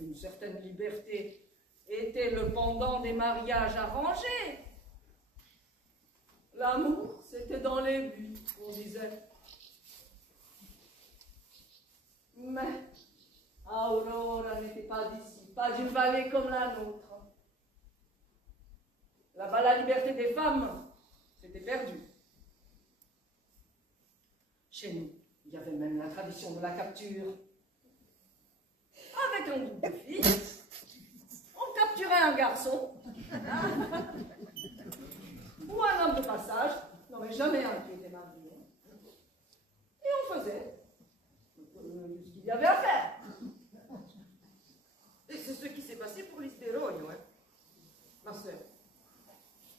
Une certaine liberté était le pendant des mariages arrangés. L'amour, c'était dans les buts, on disait. Mais Aurora n'était pas d'ici, pas d'une vallée comme la nôtre. Là-bas, la liberté des femmes, c'était perdu. Chez nous, il y avait même la tradition de la capture. Avec un groupe de filles, on capturait un garçon ou un homme de passage, non mais jamais un qui était marié. Et on faisait ce qu'il y avait à faire. Et c'est ce qui s'est passé pour Lise Desrognes, hein, ma soeur.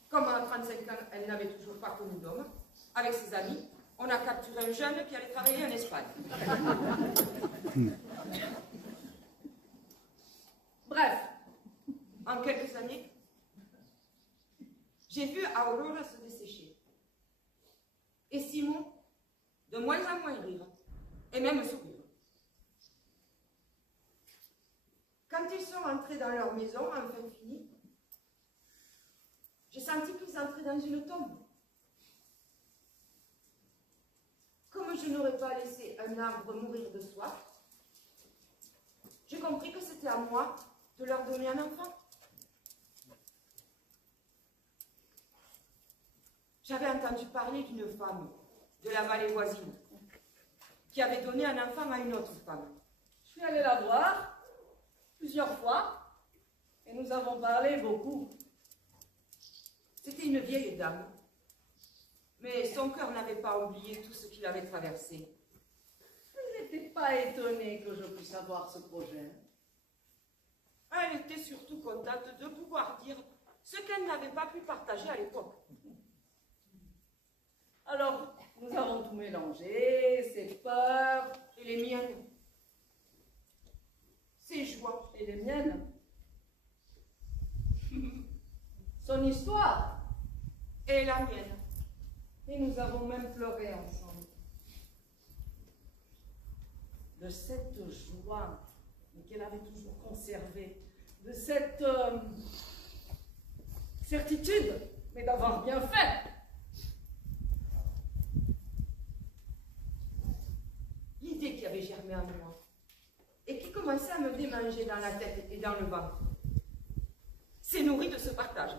Comme à 35 ans, elle n'avait toujours pas connu d'homme, avec ses amis, on a capturé un jeune qui allait travailler en Espagne. Bref, en quelques années, j'ai vu Aurora se dessécher. Et Simon, de moins en moins rire, et même sourire. Quand ils sont entrés dans leur maison, enfin finie, j'ai senti qu'ils entraient dans une tombe. Comme je n'aurais pas laissé un arbre mourir de soif, j'ai compris que c'était à moi de leur donner un enfant. J'avais entendu parler d'une femme de la vallée voisine qui avait donné un enfant à une autre femme. Je suis allée la voir plusieurs fois et nous avons parlé beaucoup. C'était une vieille dame, mais son cœur n'avait pas oublié tout ce qu'il avait traversé. Je n'étais pas étonnée que je puisse avoir ce projet. Elle était surtout contente de pouvoir dire ce qu'elle n'avait pas pu partager à l'époque. Alors, nous avons tout mélangé, ses peurs Et les miennes, ses joies, et les miennes. Son histoire. et la mienne. Et nous avons même pleuré ensemble. De cette joie qu'elle avait toujours conservée, de cette certitude, mais d'avoir bien fait. L'idée qui avait germé en moi, et qui commençait à me démanger dans la tête et dans le ventre, s'est nourrie de ce partage.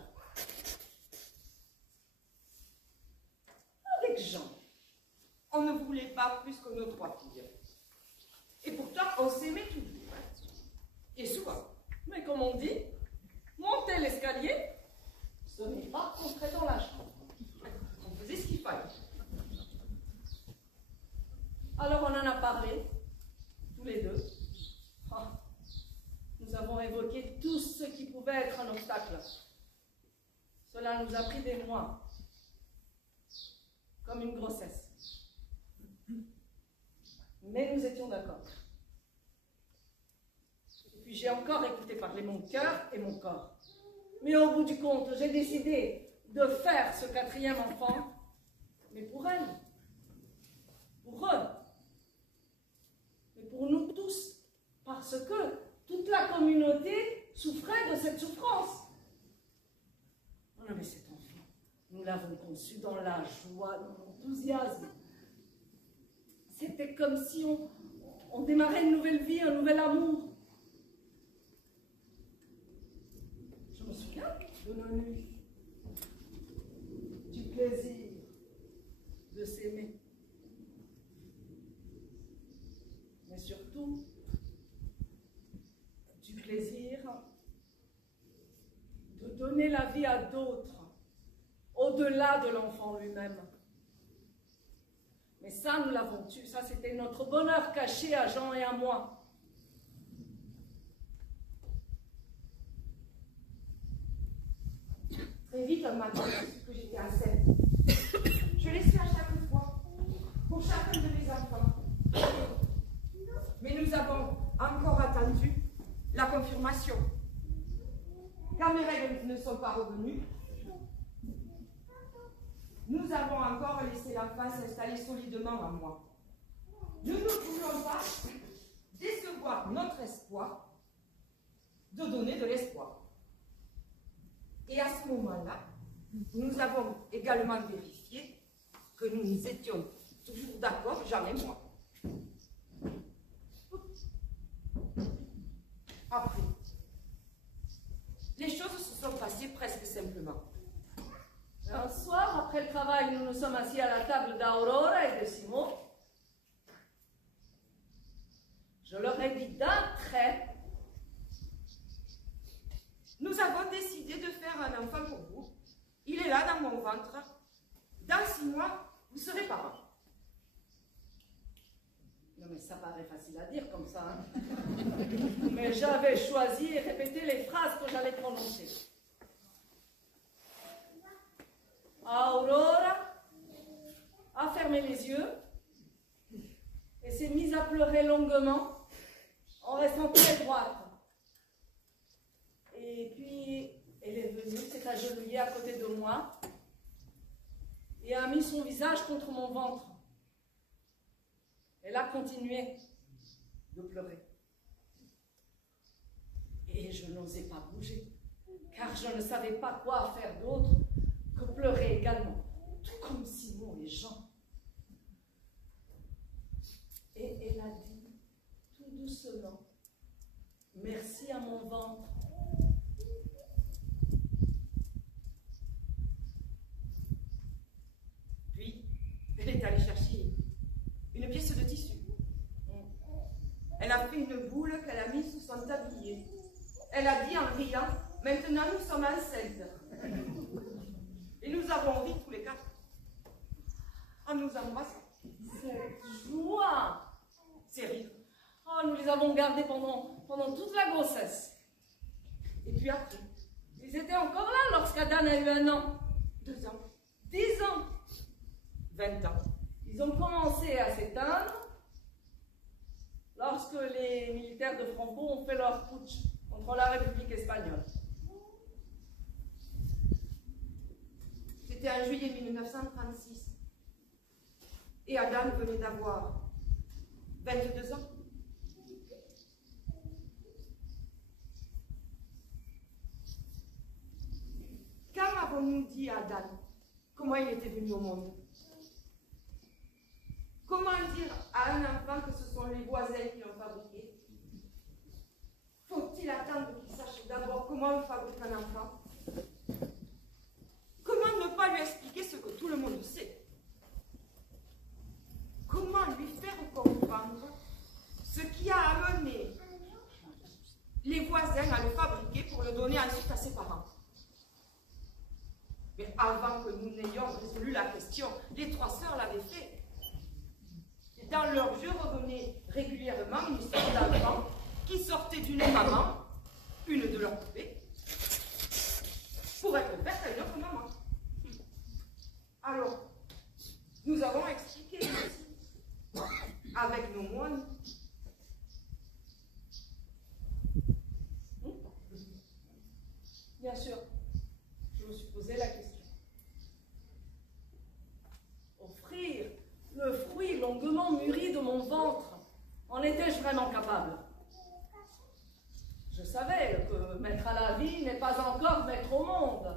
Avec Jean, On ne voulait pas plus que nos 3 filles. Et pourtant, on s'aimait toujours. Et souvent. mais comme on dit, monter l'escalier, ce n'est pas rentrer dans la chambre. On faisait ce qu'il fallait. Alors on en a parlé, tous les deux. Ah, nous avons évoqué tout ce qui pouvait être un obstacle. Cela nous a pris des mois, comme une grossesse. Mais nous étions d'accord. Et puis j'ai encore écouté parler mon cœur et mon corps. Mais au bout du compte, j'ai décidé de faire ce 4e enfant, mais pour elle, pour eux, mais pour nous tous, parce que toute la communauté souffrait de cette souffrance. On avait cet enfant, nous l'avons conçu dans la joie, dans l'enthousiasme. C'était comme si on démarrait une nouvelle vie, un nouvel amour. Je me souviens de nos nuits, du plaisir de s'aimer. Mais surtout, du plaisir de donner la vie à d'autres, au-delà de l'enfant lui-même. Mais ça, nous l'avons tu, ça c'était notre bonheur caché à Jean et à moi. Très vite, un matin, que j'étais enceinte, je laissais à chaque fois, pour chacun de mes enfants. Mais nous avons encore attendu la confirmation. Quand mes règles ne sont pas revenues, nous avons encore laissé l'enfant s'installer solidement en moi. Nous ne voulons pas décevoir notre espoir de donner de l'espoir. Et à ce moment-là, nous avons également vérifié que nous étions toujours d'accord, Jean et moi. Après, les choses se sont passées presque simplement. travail, nous nous sommes assis à la table d'Aurora et de Simon, je leur ai dit d'un trait, Nous avons décidé de faire un enfant pour vous. Il est là dans mon ventre. Dans 6 mois, vous serez parents. non mais ça paraît facile à dire comme ça, hein. Mais j'avais choisi et répété les phrases que j'allais prononcer. Aurora a fermé les yeux et s'est mise à pleurer longuement en restant très droite. Et puis, elle est venue, s'est agenouillée à côté de moi et a mis son visage contre mon ventre. Elle a continué de pleurer. Et je n'osais pas bouger, car je ne savais pas quoi faire d'autre que pleurer également, tout comme Simon et Jean. Et elle a dit, tout doucement, merci à mon ventre. Puis, elle est allée chercher une pièce de tissu. Elle a fait une boule qu'elle a mise sous son tablier. Elle a dit en riant, maintenant nous sommes enceintes. Et nous avons ri tous les 4 en nous embrassant. Cette joie! C'est rire. Oh, nous les avons gardés pendant toute la grossesse. Et puis après, Ils étaient encore là lorsqu'Adan a eu 1 an. 2 ans, 10 ans. 20 ans. Ils ont commencé à s'éteindre lorsque les militaires de Franco ont fait leur putsch contre la République espagnole. C'était en juillet 1936. Et Adam venait d'avoir 22 ans. Quand avons-nous dit à Adam comment il était venu au monde? Comment dire à un enfant que ce sont les voisins qui l'ont fabriqué? Faut-il attendre qu'il sache d'abord comment on fabrique un enfant? Comment ne pas lui expliquer ce que tout le monde sait? Comment lui faire comprendre ce qui a amené les voisins à le fabriquer pour le donner ensuite à ses parents? Mais avant que nous n'ayons résolu la question, les 3 sœurs l'avaient fait. Et dans leur jeu revenait régulièrement une histoire d'enfants qui sortaient d'une maman, une de leurs poupées, pour être faite à une autre maman. Alors, nous avons expliqué aussi, avec nos moines, Bien sûr, je me suis posé la question. Offrir le fruit longuement mûri de mon ventre, en étais-je vraiment capable? Je savais que maître à la vie n'est pas encore maître au monde.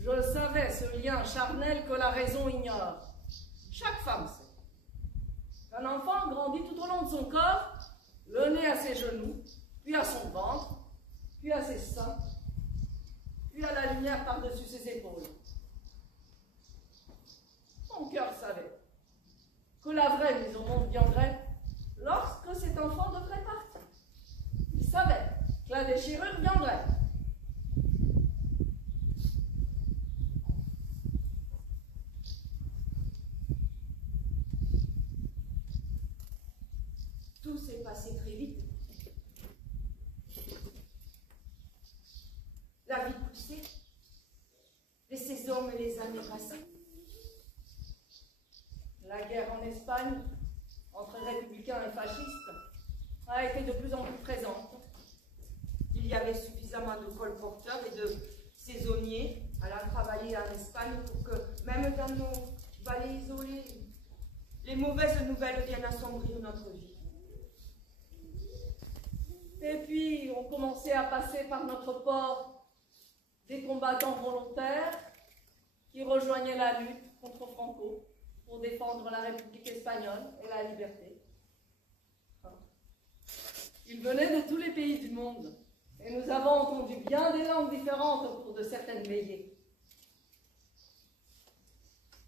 Je savais ce lien charnel que la raison ignore. Chaque femme sait. Un enfant grandit tout au long de son corps, le nez à ses genoux, puis à son ventre, puis à ses seins, puis à la lumière par-dessus ses épaules. Mon cœur savait que la vraie mise au monde viendrait lorsque cet enfant devrait partir. Il savait que la déchirure viendrait. tout s'est passé très vite. La vie poussait, les saisons et les années passaient. La guerre en Espagne, entre républicains et fascistes, a été de plus en plus présente. Il y avait suffisamment de colporteurs et de saisonniers allant travailler en Espagne pour que, même dans nos vallées isolées, les mauvaises nouvelles viennent assombrir notre vie. Et puis, on commençait à passer par notre port des combattants volontaires qui rejoignaient la lutte contre Franco pour défendre la République espagnole et la liberté. Ils venaient de tous les pays du monde et nous avons entendu bien des langues différentes au cours de certaines veillées.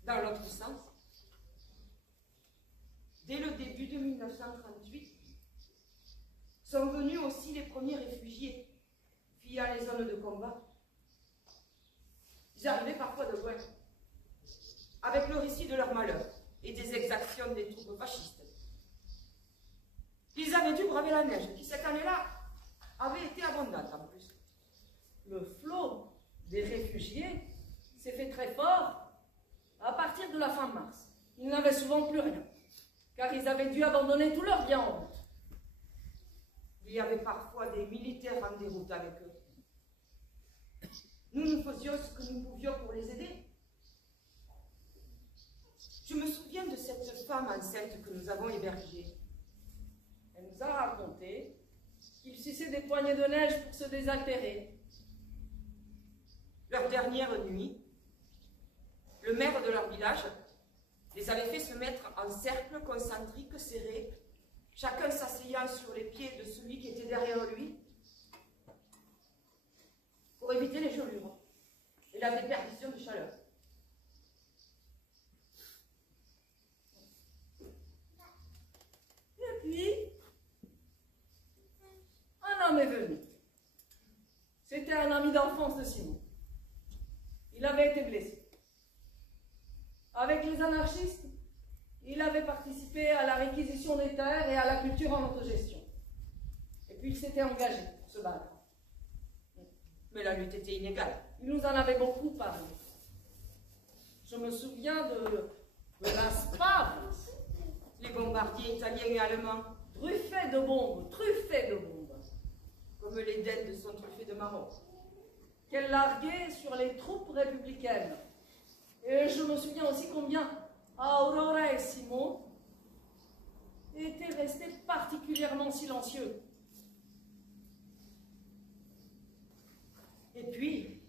Dans l'autre sens, dès le début de 1938, sont venus aussi les premiers réfugiés fuyant les zones de combat. Ils arrivaient parfois de loin, avec le récit de leur malheur et des exactions des troupes fascistes. Ils avaient dû braver la neige, qui cette année-là avait été abondante en plus. Le flot des réfugiés s'est fait très fort à partir de la fin mars. Ils n'avaient souvent plus rien, car ils avaient dû abandonner tout leur bien en route. Il y avait parfois des militaires en déroute avec eux. Nous faisions ce que nous pouvions pour les aider. Je me souviens de cette femme enceinte que nous avons hébergée. Elle nous a raconté qu'ils suçaient des poignées de neige pour se désaltérer. Leur dernière nuit, le maire de leur village les avait fait se mettre en cercle concentrique serré, chacun s'asseyant sur les pieds de celui qui était derrière lui, pour éviter les gelures et la déperdition de chaleur. Et puis, un homme est venu. C'était un ami d'enfance de Simon. Il avait été blessé. Avec les anarchistes, il avait participé à la réquisition des terres et à la culture en autogestion. Et puis il s'était engagé pour se battre. Mais la lutte était inégale. Il nous en avait beaucoup parlé. Je me souviens de la Spave, Les bombardiers italiens et allemands, truffés de bombes, comme les dettes sont truffées de marron. qu'elle larguait sur les troupes républicaines. Et je me souviens aussi combien Aurora et Simon étaient restés particulièrement silencieux. Et puis,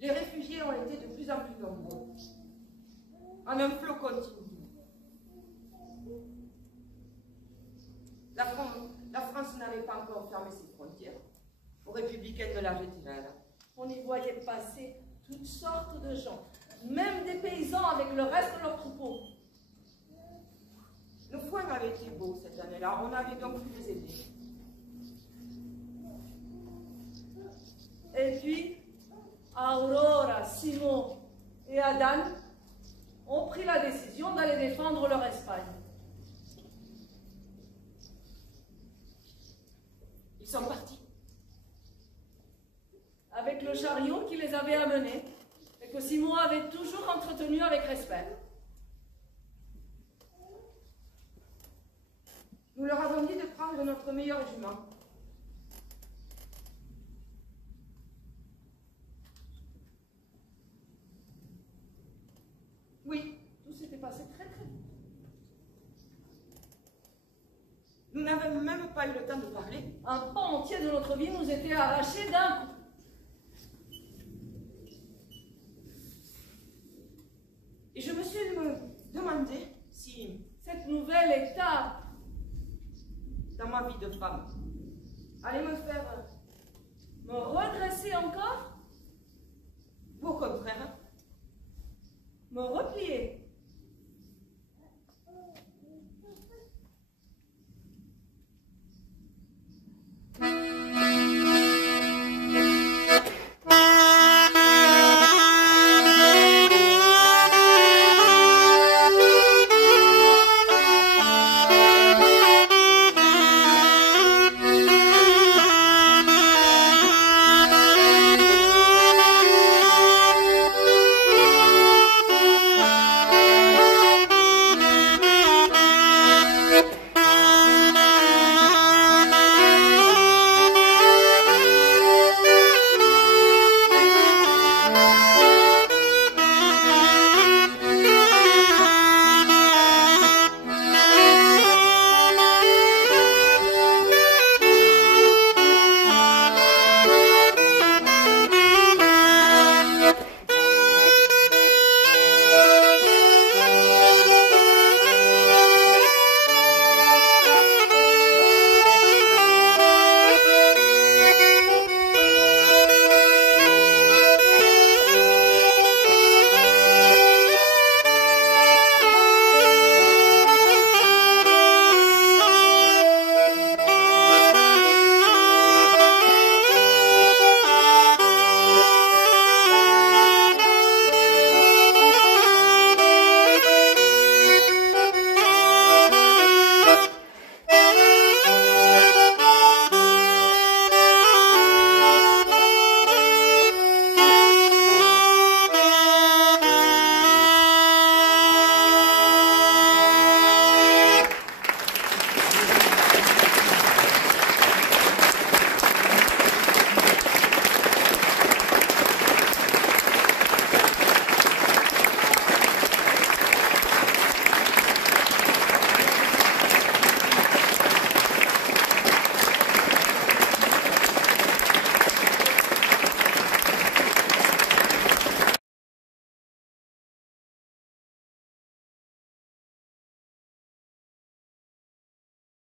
les réfugiés ont été de plus en plus nombreux, en un flot continu. La France n'avait pas encore fermé ses frontières aux républicains de la retirada. On y voyait passer toutes sortes de gens, même des paysans avec le reste de leur troupeau. Nos foins avaient été beaux cette année-là, on avait donc pu les aider. Et puis, Aurora, Simon et Adán ont pris la décision d'aller défendre leur Espagne. Ils sont partis. Avec le chariot qui les avait amenés et que Simon avait toujours entretenu avec respect. Nous leur avons dit de prendre notre meilleur jument. Oui, Tout s'était passé très très vite. nous n'avons même pas eu le temps de parler. Un pan entier de notre vie nous était arraché d'un coup. Et je me suis demandé si, Cette nouvelle étape dans ma vie de femme, allait me faire me redresser encore